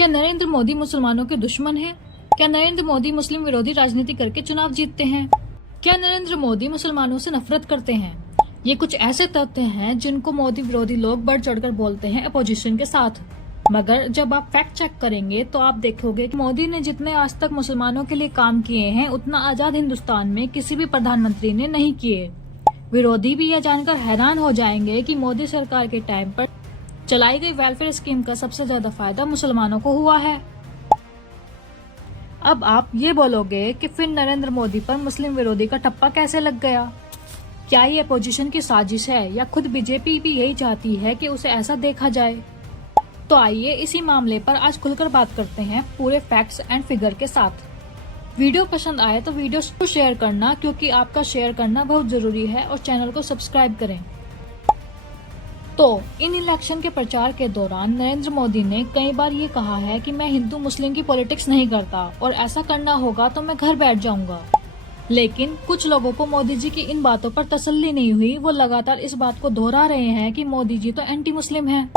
क्या नरेंद्र मोदी मुसलमानों के दुश्मन हैं? क्या नरेंद्र मोदी मुस्लिम विरोधी राजनीति करके चुनाव जीतते हैं? क्या नरेंद्र मोदी मुसलमानों से नफरत करते हैं? ये कुछ ऐसे तथ्य हैं जिनको मोदी विरोधी लोग बढ़ चढ़कर बोलते हैं अपोजिशन के साथ। मगर जब आप फैक्ट चेक करेंगे तो आप देखोगे कि मोदी ने जितने आज तक मुसलमानों के लिए काम किए हैं उतना आजाद हिंदुस्तान में किसी भी प्रधानमंत्री ने नहीं किए। विरोधी भी यह जानकर हैरान हो जाएंगे कि मोदी सरकार के टाइम पर चलाई गई वेलफेयर स्कीम का सबसे ज्यादा फायदा मुसलमानों को हुआ है। अब आप ये बोलोगे कि फिर नरेंद्र मोदी पर मुस्लिम विरोधी का ठप्पा कैसे लग गया? क्या ये अपोजिशन की साजिश है या खुद बीजेपी भी यही चाहती है कि उसे ऐसा देखा जाए? तो आइए इसी मामले पर आज खुलकर बात करते हैं पूरे फैक्ट्स एंड फिगर के साथ। वीडियो पसंद आए तो वीडियो को शेयर करना, क्योंकि आपका शेयर करना बहुत जरूरी है, और चैनल को सब्सक्राइब करें। तो इन इलेक्शन के प्रचार के दौरान नरेंद्र मोदी ने कई बार ये कहा है कि मैं हिंदू मुस्लिम की पॉलिटिक्स नहीं करता और ऐसा करना होगा तो मैं घर बैठ जाऊंगा। लेकिन कुछ लोगों को मोदी जी की इन बातों पर तसल्ली नहीं हुई। वो लगातार इस बात को दोहरा रहे हैं कि मोदी जी तो एंटी मुस्लिम हैं।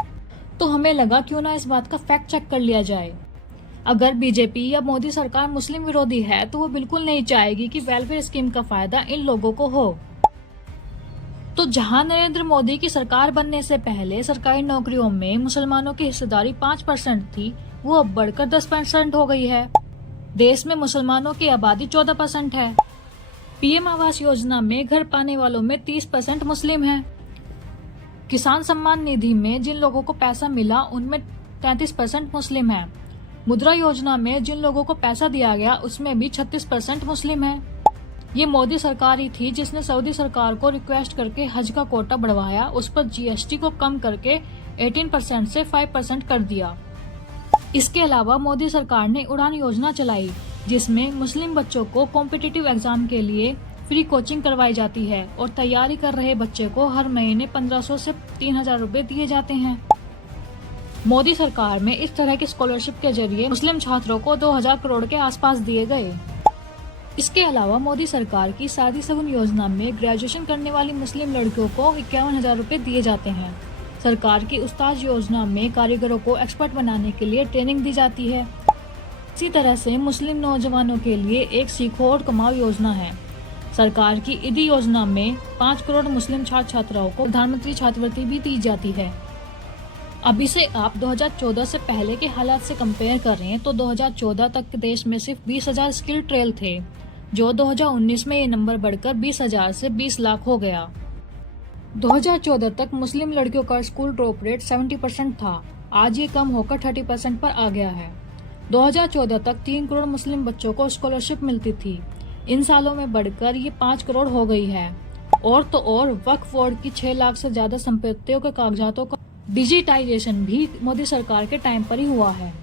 तो हमें लगा क्यों ना इस बात का फैक्ट चेक कर लिया जाए। अगर बीजेपी या मोदी सरकार मुस्लिम विरोधी है तो वो बिल्कुल नहीं चाहेगी कि वेलफेयर स्कीम का फायदा इन लोगों को हो। तो जहां नरेंद्र मोदी की सरकार बनने से पहले सरकारी नौकरियों में मुसलमानों की हिस्सेदारी 5% थी, वो अब बढ़कर 10% हो गई है। देश में मुसलमानों की आबादी 14% है। पीएम आवास योजना में घर पाने वालों में 30% मुस्लिम हैं। किसान सम्मान निधि में जिन लोगों को पैसा मिला उनमें 33% मुस्लिम है। मुद्रा योजना में जिन लोगों को पैसा दिया गया उसमें भी 36% मुस्लिम है। ये मोदी सरकार ही थी जिसने सऊदी सरकार को रिक्वेस्ट करके हज का कोटा बढ़वाया, उस पर जीएसटी को कम करके 18% से 5% कर दिया। इसके अलावा मोदी सरकार ने उड़ान योजना चलाई, जिसमें मुस्लिम बच्चों को कॉम्पिटिटिव एग्जाम के लिए फ्री कोचिंग करवाई जाती है और तैयारी कर रहे बच्चे को हर महीने 1500 से 3000 रुपए दिए जाते हैं। मोदी सरकार में इस तरह की स्कॉलरशिप के जरिए मुस्लिम छात्रों को 2000 करोड़ के आसपास दिए गए। इसके अलावा मोदी सरकार की शादी सगुन योजना में ग्रेजुएशन करने वाली मुस्लिम लड़कियों को 51,000 रुपए दिए जाते हैं। सरकार की उस्ताद योजना में कारीगरों को एक्सपर्ट बनाने के लिए ट्रेनिंग दी जाती है। इसी तरह से मुस्लिम नौजवानों के लिए एक सीखो और कमाओ योजना है। सरकार की ईदी योजना में 5 करोड़ मुस्लिम छात्र छात्राओं को प्रधानमंत्री छात्रवृत्ति भी दी जाती है। अब इसे आप 2014 से पहले के हालात से कंपेयर करें तो 2014 तक देश में सिर्फ 20,000 स्किल ट्रेल थे, जो 2019 में ये नंबर बढ़कर 20,000 से 20 लाख हो गया। 2014 तक मुस्लिम लड़कियों का स्कूल ड्रॉप रेट 70% था, आज ये कम होकर 30% पर आ गया है। 2014 तक 3 करोड़ मुस्लिम बच्चों को स्कॉलरशिप मिलती थी, इन सालों में बढ़कर ये 5 करोड़ हो गई है। और तो और वक्फ बोर्ड की 6 लाख से ज्यादा संपत्तियों के कागजातों का डिजिटाइजेशन भी मोदी सरकार के टाइम पर ही हुआ है।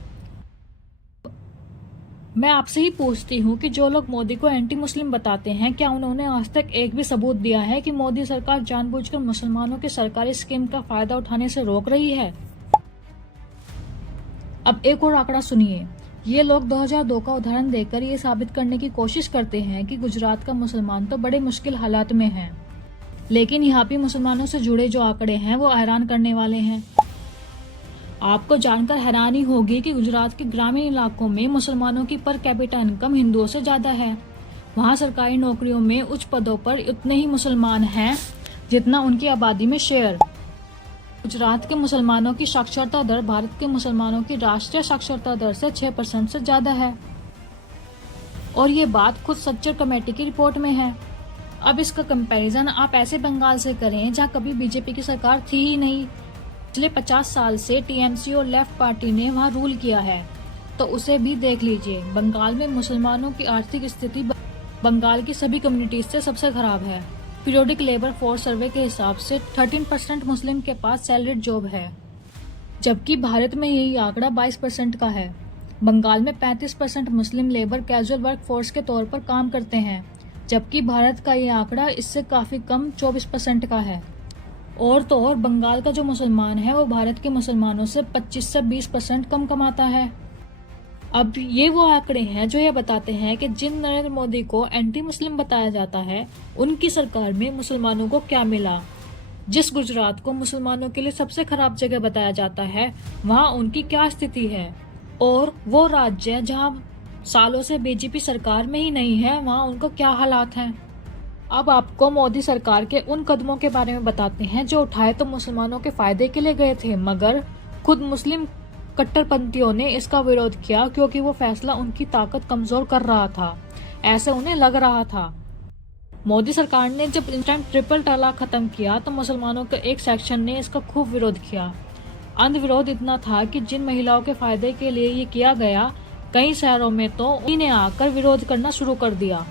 मैं आपसे ही पूछती हूँ कि जो लोग मोदी को एंटी मुस्लिम बताते हैं, क्या उन्होंने आज तक एक भी सबूत दिया है कि मोदी सरकार जानबूझकर मुसलमानों की सरकारी स्कीम का फायदा उठाने से रोक रही है? अब एक और आंकड़ा सुनिए। ये लोग 2002 का उदाहरण देकर ये साबित करने की कोशिश करते हैं कि गुजरात का मुसलमान तो बड़े मुश्किल हालात में है, लेकिन यहाँ भी मुसलमानों से जुड़े जो आंकड़े हैं वो हैरान करने वाले हैं। आपको जानकर हैरानी होगी कि गुजरात के ग्रामीण इलाकों में मुसलमानों की पर कैपिटा इनकम हिंदुओं से ज्यादा है। वहाँ सरकारी नौकरियों में उच्च पदों पर उतने ही मुसलमान हैं जितना उनकी आबादी में शेयर। गुजरात के मुसलमानों की साक्षरता दर भारत के मुसलमानों की राष्ट्रीय साक्षरता दर से 6% से ज्यादा है, और ये बात खुद सच्चर कमेटी की रिपोर्ट में है। अब इसका कंपैरिजन आप ऐसे बंगाल से करें जहाँ कभी बीजेपी की सरकार थी ही नहीं। पिछले 50 साल से टीएमसी और लेफ्ट पार्टी ने वहाँ रूल किया है, तो उसे भी देख लीजिए। बंगाल में मुसलमानों की आर्थिक स्थिति बंगाल की सभी कम्युनिटीज से सबसे खराब है। पीरियोडिक लेबर फोर्स सर्वे के हिसाब से 13% मुस्लिम के पास सैलरीड जॉब है, जबकि भारत में यही आंकड़ा 22% का है। बंगाल में 35% मुस्लिम लेबर कैजुअल वर्क फोर्स के तौर पर काम करते हैं, जबकि भारत का ये आंकड़ा इससे काफी कम 24% का है। और तो और बंगाल का जो मुसलमान है वो भारत के मुसलमानों से 25 से 20% कम कमाता है। अब ये वो आंकड़े हैं जो ये बताते हैं कि जिन नरेंद्र मोदी को एंटी मुस्लिम बताया जाता है, उनकी सरकार में मुसलमानों को क्या मिला। जिस गुजरात को मुसलमानों के लिए सबसे खराब जगह बताया जाता है, वहाँ उनकी क्या स्थिति है। और वो राज्य जहां सालों से बीजेपी सरकार में ही नहीं है, वहां उनको क्या हालात हैं। अब आपको मोदी सरकार के उन कदमों के बारे में बताते हैं जो उठाए तो मुसलमानों के फायदे के लिए गए थे, मगर खुद मुस्लिम कट्टरपंथियों ने इसका विरोध किया क्योंकि वो फैसला उनकी ताकत कमजोर कर रहा था, ऐसे उन्हें लग रहा था। मोदी सरकार ने जब इंस्टेंट ट्रिपल तलाक खत्म किया तो मुसलमानों के एक सेक्शन ने इसका खूब विरोध किया। अंध विरोध इतना था कि जिन महिलाओं के फायदे के लिए ये किया गया, कई शहरों में तो उन्हें आकर विरोध करना शुरू कर दिया।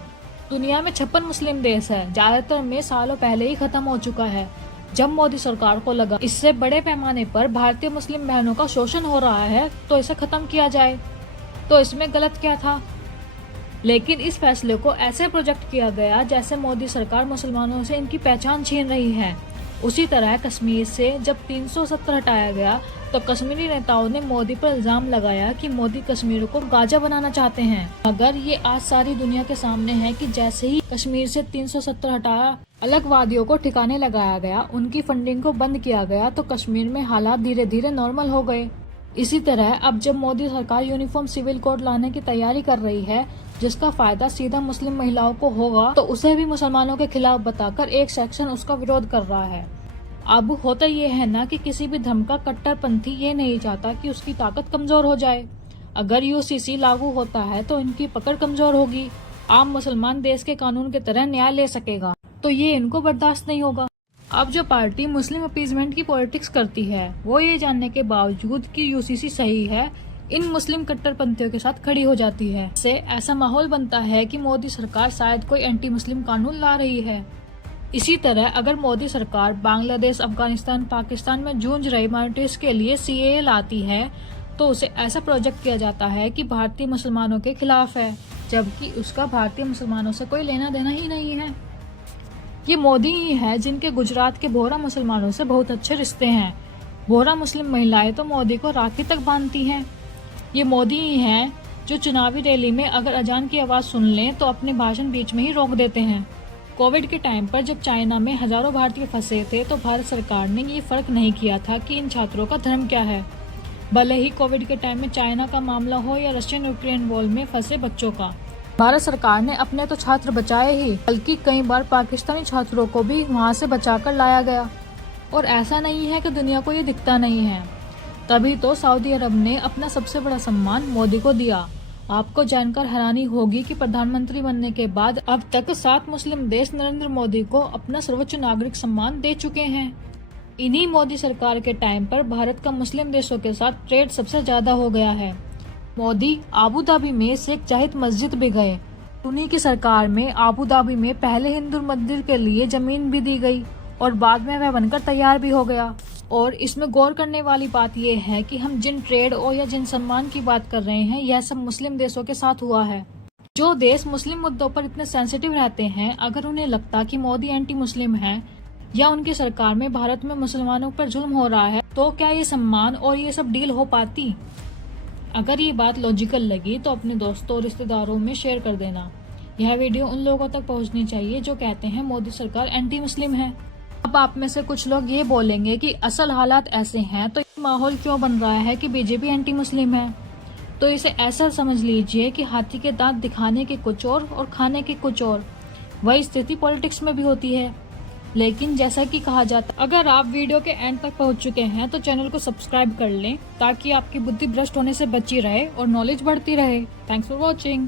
दुनिया में 56 मुस्लिम देश है, ज्यादातर में सालों पहले ही खत्म हो चुका है। जब मोदी सरकार को लगा इससे बड़े पैमाने पर भारतीय मुस्लिम बहनों का शोषण हो रहा है तो इसे खत्म किया जाए, तो इसमें गलत क्या था। लेकिन इस फैसले को ऐसे प्रोजेक्ट किया गया जैसे मोदी सरकार मुसलमानों से इनकी पहचान छीन रही है। उसी तरह कश्मीर से जब 370 हटाया गया तो कश्मीरी नेताओं ने मोदी पर इल्जाम लगाया कि मोदी कश्मीर को गाजा बनाना चाहते हैं। मगर ये आज सारी दुनिया के सामने है कि जैसे ही कश्मीर से 370 हटाया, अलगवादियों को ठिकाने लगाया गया, उनकी फंडिंग को बंद किया गया, तो कश्मीर में हालात धीरे धीरे नॉर्मल हो गए। इसी तरह अब जब मोदी सरकार यूनिफॉर्म सिविल कोड लाने की तैयारी कर रही है, जिसका फायदा सीधा मुस्लिम महिलाओं को होगा, तो उसे भी मुसलमानों के खिलाफ बताकर एक सेक्शन उसका विरोध कर रहा है। अब होता ये है ना कि किसी भी धर्म का कट्टरपंथी ये नहीं चाहता कि उसकी ताकत कमजोर हो जाए। अगर यूसीसी लागू होता है तो इनकी पकड़ कमजोर होगी, आम मुसलमान देश के कानून की तरह न्याय ले सकेगा, तो ये इनको बर्दाश्त नहीं होगा। अब जो पार्टी मुस्लिम अपीजमेंट की पॉलिटिक्स करती है, वो ये जानने के बावजूद कि यूसीसी सही है, इन मुस्लिम कट्टरपंथियों के साथ खड़ी हो जाती है। इससे ऐसा माहौल बनता है कि मोदी सरकार शायद कोई एंटी मुस्लिम कानून ला रही है। इसी तरह अगर मोदी सरकार बांग्लादेश, अफगानिस्तान, पाकिस्तान में जूझ रही माइनॉरिटीज के लिए सीएए लाती है, तो उसे ऐसा प्रोजेक्ट किया जाता है कि भारतीय मुसलमानों के खिलाफ है, जबकि उसका भारतीय मुसलमानों से कोई लेना देना ही नहीं है। ये मोदी ही है जिनके गुजरात के बोहरा मुसलमानों से बहुत अच्छे रिश्ते हैं। बोहरा मुस्लिम महिलाएं तो मोदी को राखी तक बांधती हैं। ये मोदी ही हैं जो चुनावी रैली में अगर अजान की आवाज सुन लें तो अपने भाषण बीच में ही रोक देते हैं। कोविड के टाइम पर जब चाइना में हजारों भारतीय फंसे थे तो भारत सरकार ने ये फर्क नहीं किया था कि इन छात्रों का धर्म क्या है, भले ही कोविड के टाइम में चाइना का मामला हो या रशियन यूक्रेन वॉर में फंसे बच्चों का। भारत सरकार ने अपने तो छात्र बचाए ही, बल्कि कई बार पाकिस्तानी छात्रों को भी वहां से बचाकर लाया गया। और ऐसा नहीं है कि दुनिया को ये दिखता नहीं है, तभी तो सऊदी अरब ने अपना सबसे बड़ा सम्मान मोदी को दिया। आपको जानकर हैरानी होगी कि प्रधानमंत्री बनने के बाद अब तक 7 मुस्लिम देश नरेंद्र मोदी को अपना सर्वोच्च नागरिक सम्मान दे चुके हैं। इन्हीं मोदी सरकार के टाइम पर भारत का मुस्लिम देशों के साथ ट्रेड सबसे ज्यादा हो गया है। मोदी आबू धाबी में शेख जाहिद मस्जिद भी गए। उन्हीं की सरकार में आबू धाबी में पहले हिंदू मंदिर के लिए जमीन भी दी गई और बाद में वह बनकर तैयार भी हो गया। और इसमें गौर करने वाली बात यह है कि हम जिन ट्रेड और या जिन सम्मान की बात कर रहे हैं, यह सब मुस्लिम देशों के साथ हुआ है। जो देश मुस्लिम मुद्दों पर इतने सेंसिटिव रहते हैं, अगर उन्हें लगता कि मोदी एंटी मुस्लिम है या उनकी सरकार में भारत में मुसलमानों पर जुल्म हो रहा है, तो क्या ये सम्मान और ये सब डील हो पाती? अगर ये बात लॉजिकल लगी तो अपने दोस्तों और रिश्तेदारों में शेयर कर देना। यह वीडियो उन लोगों तक पहुंचनी चाहिए जो कहते हैं मोदी सरकार एंटी मुस्लिम है। अब आप में से कुछ लोग ये बोलेंगे कि असल हालात ऐसे हैं तो ये माहौल क्यों बन रहा है कि बीजेपी एंटी मुस्लिम है। तो इसे ऐसा समझ लीजिए कि हाथी के दांत दिखाने के कुछ और खाने के कुछ और। वही स्थिति पॉलिटिक्स में भी होती है। लेकिन जैसा कि कहा जाता, अगर आप वीडियो के एंड तक पहुंच चुके हैं तो चैनल को सब्सक्राइब कर लें ताकि आपकी बुद्धि भ्रष्ट होने से बची रहे और नॉलेज बढ़ती रहे। Thanks for watching.